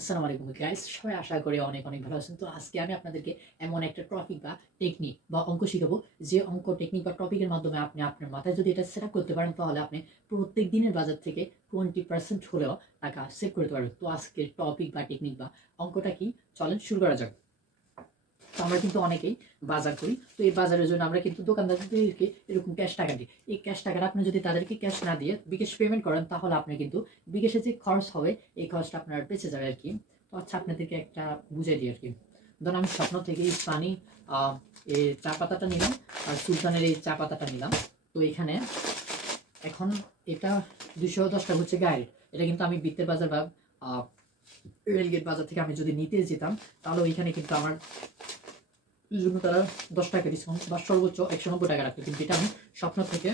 আসসালামু আলাইকুম গাইস, সবাই আশা করি অনেক অনেক ভালো আছেন। তো আজকে আমি আপনাদেরকে এমন একটা টপিক বা টেকনিক বা অঙ্ক শিখাবো, যে অঙ্ক টেকনিক বা টপিকের মাধ্যমে আপনি আপনার মাথায় যদি এটা সেট আপ করতে পারেন, তাহলে আপনি প্রত্যেক দিনের বাজার থেকে 20% হলেও টাকা সেভ করতে পারবেন। তো আজকের টপিক বা টেকনিক বা অঙ্কটা কি, চলেন শুরু করা যাক। তো আমরা কিন্তু অনেকেই বাজার করি, তো এই বাজারের জন্য আমরা কিন্তু দোকানদারদেরকে এরকম ক্যাশ টাকা দিই। এই ক্যাশ টাকাটা আপনি যদি তাদেরকে ক্যাশ না দিয়ে বিকাশ পেমেন্ট করেন, তাহলে আপনি কিন্তু বিকাশে যে খরচ হবে এই খরচটা আপনার বেঁচে যাবে আর কি। তো আচ্ছা, আপনাদেরকে একটা বুঝাই দিই আর কি। ধরুন আমি স্বপ্ন থেকে ইস্পানি এই চা পাতাটা নিলাম, আর সুলতানের এই চা পাতাটা নিলাম। তো এখানে এখন এটা 210 টাকা হচ্ছে গাইড। এটা কিন্তু আমি বৃত্তের বাজার বা রেলগেট বাজার থেকে আমি যদি নিতে যেতাম, তাহলে ওইখানে কিন্তু আমার জন্য তারা 10 টাকা ডিসকাউন্ট বা সর্বোচ্চ 190 টাকা রাখতো, কিন্তু এটা আমি স্বপ্ন থেকে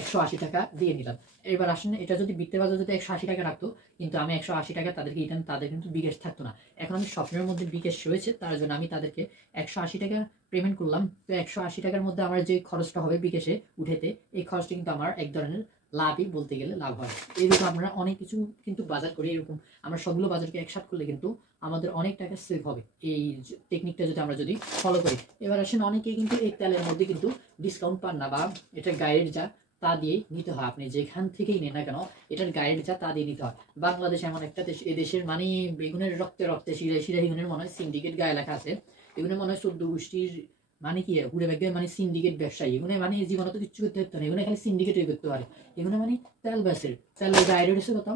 180 টাকা দিয়ে নিলাম। এবার আসেন, এটা যদি বৃত্তের বাজার যদি 180 টাকা রাখতো, কিন্তু আমি 180 টাকা তাদেরকে দিতাম, তাদের কিন্তু বিকাশ থাকতো না। এখন আমি স্বপ্নের মধ্যে বিকাশ রয়েছে, তার জন্য আমি তাদেরকে 180 টাকা পেমেন্ট করলাম। তো 180 টাকার মধ্যে আমার যে খরচটা হবে বিকাশে উঠেতে, এই খরচটা কিন্তু আমার এক ধরনের লাভই বলতে গেলে লাভ হয়। এরকম আপনারা অনেক কিছু কিন্তু বাজার করি, এরকম আমরা সবগুলো বাজারকে একসাথে করলে কিন্তু আমাদের অনেক টাকা সেভ হবে, এই টেকনিকটা যদি আমরা ফলো করি। এবার আসেন, অনেকেই কিন্তু এই তেলের মধ্যে কিন্তু ডিসকাউন্ট পান না, বা এটা গাইড যা তা দিয়েই নিতে হয়। আপনি যেখান থেকেই নেন না কেন, এটার গাইড যা তা দিয়ে নিতে হয়। বাংলাদেশ এমন একটা দেশ, এই দেশের মানে বেগুনের রক্তে রক্তে শিরায় শিরায় এগুনের মনে হয় সিন্ডিকেট গায়ে লেখা আছে। এগুনের মনে হয় 14 গোষ্ঠীর মানে কি ঘুরে ব্যাগে মানে সিন্ডিকেট ব্যবসায়ী। এগুলো মানে জীবনে তো কিছু করতে পারতো না, এগুলো খালি সিন্ডিকেটই করতে পারে। এগুলো মানে তেল ব্যাসের তেলের গাইড হচ্ছে কত,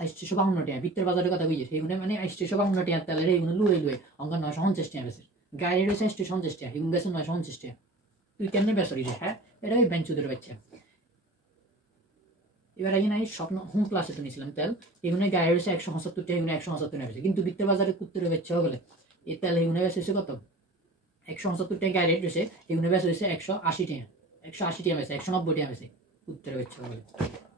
852 টাকা। বৃত্তের বাজারের কথা বুঝিয়েছে, এগুলো মানে 852 টাকা তেলের, এগুলো লুয়ে লুয়ে অঙ্ক 949 টাকা বেসের। গাইড হচ্ছে 850 টাকা, এগুলো বেসে 950 টাকা। তুই কেমনে বেসরি রে? হ্যাঁ, এটা ওই ব্যাংচুদের বাচ্চা। এবার এখানে স্বপ্ন হোম ক্লাসে তো নিয়েছিলাম তেল, এগুলো গায়ে রয়েছে 175 টাকা, এগুলো 175 টাকা, কিন্তু বৃত্তের বাজারে কুত্তরে বেচছে বলে এই তেল এগুলো বেশ হয়েছে কত, 175 টাকা গায়ে রেট রয়েছে, এগুলো বেশ হয়েছে 180 টাকা। 180 টাকা বেছে, 190 টাকা বেছে কুত্তরে বেচছে বলে।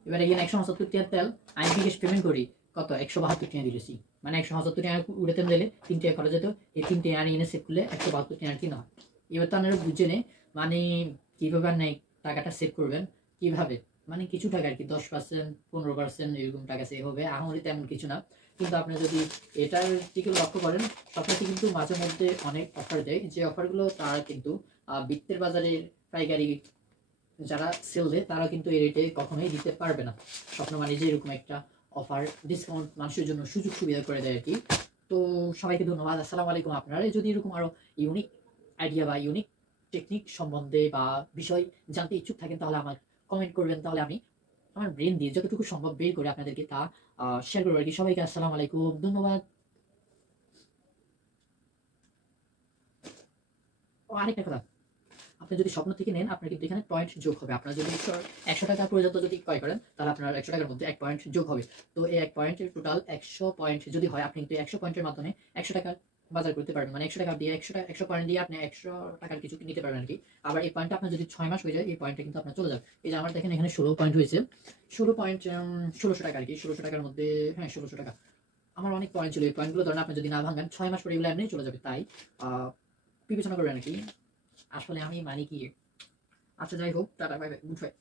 এবার এখানে 175 টাকার তেল আমি বিকাশ পেমেন্ট করি কত, 172 টাকা দিয়েছি। মানে 175 টাকা উড়েতে দিলে 3 টাকা খরচ যেত, এই 3 টাকা আর এনে সেভ করলে 172 টাকা কিনা হয়। এবার তো আপনারা বুঝে নেই মানে কিভাবে নেই টাকাটা সেভ করবেন, কিভাবে মানে কিছু টাকা আর কি, 10% 15% এরকম টাকা সেভ হবে, আহামরি তেমন কিছু না। কিন্তু আপনি যদি এটার দিকে লক্ষ্য করেন, সবটাতে কিন্তু মাঝে মধ্যে অনেক অফার দেয়, যে অফারগুলো তারা কিন্তু বৃত্তের বাজারের পাইকারি যারা সেল দেয় তারা কিন্তু এই রেটে কখনোই দিতে পারবে না। স্বপ্ন মানে যে এরকম একটা অফার ডিসকাউন্ট মানুষের জন্য সুযোগ সুবিধা করে দেয় আর কি। তো সবাইকে ধন্যবাদ, আসসালামু আলাইকুম। আপনারা যদি এরকম আরো ইউনিক আইডিয়া বা ইউনিক টেকনিক সম্বন্ধে বা বিষয় জানতে ইচ্ছুক থাকেন, তাহলে আমার কমেন্ট করবেন, তাহলে আমি আমার ব্রেন দিয়ে যতটুকু সম্ভব বের করে আপনাদেরকে তা শেয়ার করবো আর কি। সবাইকে আসসালামু আলাইকুম, ধন্যবাদ। ও আরেকটা কথা, আপনি যদি স্বপ্ন থেকে নেন, আপনার কিন্তু এখানে পয়েন্ট যোগ হবে। আপনার যদি 100 টাকা পর্যন্ত যদি ক্রয় করেন, তাহলে আপনার 100 টাকার মধ্যে 1 পয়েন্ট যোগ হবে। তো এই 1 পয়েন্টের টোটাল 100 পয়েন্ট যদি হয়, আপনি কিন্তু 100 পয়েন্টের মাধ্যমে 100 টাকার বাজার করতে পারবেন। মানে 100 টাকা দিয়ে 100 পয়েন্ট দিয়ে আপনি 100 টাকার কিছু নিতে পারবেন আর কি। আবার এই পয়েন্টটা আপনার যদি 6 মাস হয়ে যায়, এই পয়েন্টটা কিন্তু আপনার চলে যাবে। এই যে আমার দেখেন এখানে 16 পয়েন্ট হয়েছে, 16 পয়েন্ট 1600 টাকা আর কি। 1600 টাকার মধ্যে, হ্যাঁ 1600 টাকা। আমার অনেক পয়েন্ট ছিল, এই পয়েন্টগুলো ধরেন আপনি যদি না ভাঙেন, 6 মাস পরে এগুলো এমনি চলে যাবে। তাই বিবেচনা করবেন আর কি। আসলে আমি মানি কি, আচ্ছা যাই হোক, tata bye bye, good bye.